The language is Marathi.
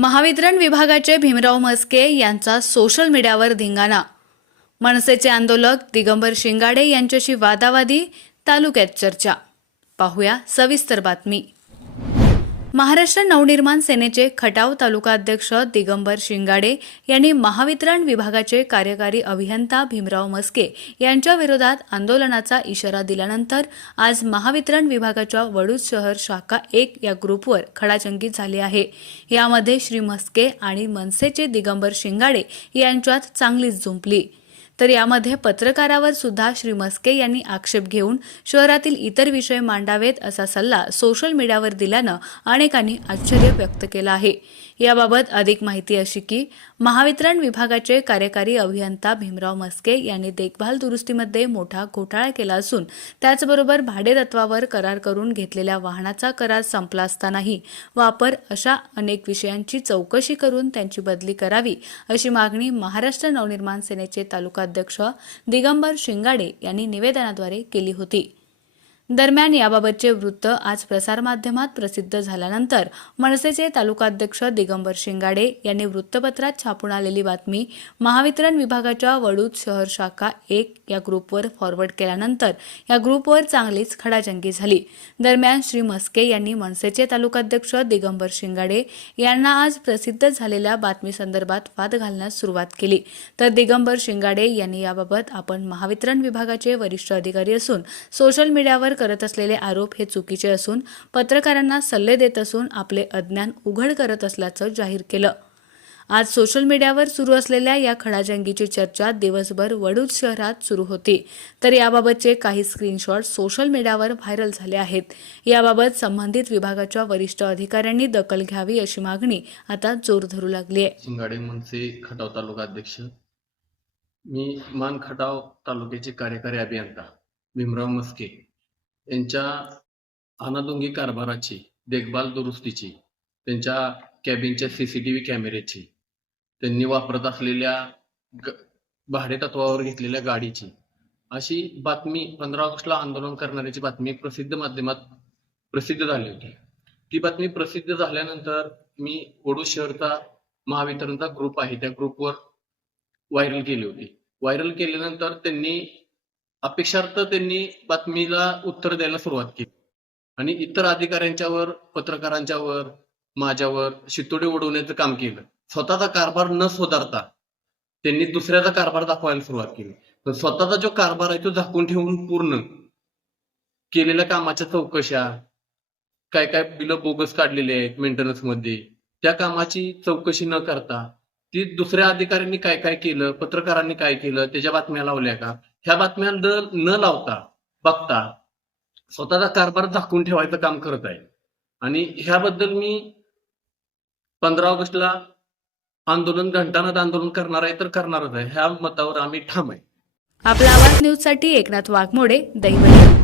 महावितरण विभागाचे भीमराव मस्के यांचा सोशल मीडियावर धिंगाणा मनसेचे आंदोलक दिगंबर शिंगाडे यांच्याशी वादावादी तालुक्यात चर्चा पाहूया सविस्तर बातमी महाराष्ट्र नवनिर्माण सेनेचे खटाव तालुका अध्यक्ष दिगंबर शिंगाडे यांनी महावितरण विभागाचे कार्यकारी अभियंता भीमराव मस्के यांच्या विरोधात आंदोलनाचा इशारा दिल्यानंतर आज महावितरण विभागाच्या वडूज शहर शाखा एक या ग्रुपवर खडाचंकी झाली आहे यामध्ये श्री मस्के आणि मनसेचे दिगंबर शिंगाडे यांच्यात चांगलीच झुंपली तर यामध्ये पत्रकारावर सुद्धा श्री मस्के यांनी आक्षेप घेऊन शहरातील इतर विषय मांडावेत असा सल्ला सोशल मीडियावर दिल्यानं अनेकांनी आश्चर्य व्यक्त केलं आहे याबाबत अधिक माहिती अशी की महावितरण विभागाचे कार्यकारी अभियंता भीमराव मस्के यांनी देखभाल दुरुस्तीमध्ये मोठा घोटाळा केला असून त्याचबरोबर भाडेतत्वावर करार करून घेतलेल्या वाहनाचा करार संपला असतानाही वापर अशा अनेक विषयांची चौकशी करून त्यांची बदली करावी अशी मागणी महाराष्ट्र नवनिर्माण सेनेचे तालुका अध्यक्ष दिगंबर शिंगाडे यांनी निवेदनाद्वारे केली होती दरम्यान याबाबतचे वृत्त आज प्रसारमाध्यमात प्रसिद्ध झाल्यानंतर मनसेचे तालुकाध्यक्ष दिगंबर शिंगाडे यांनी वृत्तपत्रात छापून आलेली बातमी महावितरण विभागाच्या वडूद शहर शाखा एक या ग्रुपवर फॉरवर्ड केल्यानंतर या ग्रुपवर चांगलीच खडाजंगी झाली दरम्यान श्री मस्के यांनी मनसेचे तालुकाध्यक्ष दिगंबर शिंगाडे यांना आज प्रसिद्ध झालेल्या बातमीसंदर्भात वाद घालण्यास सुरुवात केली तर दिगंबर शिंगाडे यांनी याबाबत आपण महावितरण विभागाचे वरिष्ठ अधिकारी असून सोशल मीडियावर करत असलेले आरोप हे चुकीचे असून पत्रकारांना सल्ले देत असून आपले अज्ञान उघड करत असल्याचं जाहीर केलं आज सोशल मीडियावर सुरू असलेल्या या खडाजंगीची चर्चा दिवसभर वडूद शहरात सुरू होती तर याबाबतचे काही स्क्रीनशॉट सोशल मीडियावर व्हायरल झाले आहेत याबाबत संबंधित विभागाच्या वरिष्ठ अधिकाऱ्यांनी दखल घ्यावी अशी मागणी आता जोर धरू लागली आहे शिंगाडे खटाव तालुका अध्यक्ष मी मान खटाव तालुक्याचे कार्यकारी अभियंता भीमराव मस्के त्यांच्या अनादुंगी कारभाराची देखभाल दुरुस्तीची त्यांच्या कॅबिनच्या सी सी टी व्ही कॅमेऱ्याची त्यांनी वापरत असलेल्या ग भाडे तत्वावर घेतलेल्या गाडीची अशी बातमी पंधरा ऑगस्टला आंदोलन करणाऱ्याची बातमी प्रसिद्ध माध्यमात प्रसिद्ध झाली होती ती बातमी प्रसिद्ध झाल्यानंतर मी ओडू शहरचा महावितरणचा ग्रुप आहे त्या ग्रुपवर व्हायरल केली होती व्हायरल केल्यानंतर त्यांनी अपेक्षार्थ त्यांनी बातमीला उत्तर द्यायला सुरुवात केली आणि इतर अधिकाऱ्यांच्यावर पत्रकारांच्यावर माझ्यावर शितोडे ओढवण्याचं काम केलं स्वतःचा कारभार न सुधारता त्यांनी दुसऱ्याचा कारभार दाखवायला सुरुवात केली तर स्वतःचा जो कारभार आहे तो झाकून ठेवून पूर्ण केलेल्या कामाच्या चौकशा काय काय बिलं बोगस काढलेले आहेत मेंटेनन्समध्ये त्या कामाची चौकशी न करता ती दुसऱ्या अधिकाऱ्यांनी काय काय केलं पत्रकारांनी काय केलं त्याच्या बातम्या लावल्या का ह्या बातम्या न लावता बघता स्वतःचा कारभार झाकून ठेवायचं काम करत आहे आणि ह्याबद्दल मी पंधरा ऑगस्टला आंदोलन घंटानाद आंदोलन करणार आहे तर करणारच आहे ह्या मतावर आम्ही ठाम आहे आपला आवाज न्यूज साठी एकनाथ वाघमोडे दैवत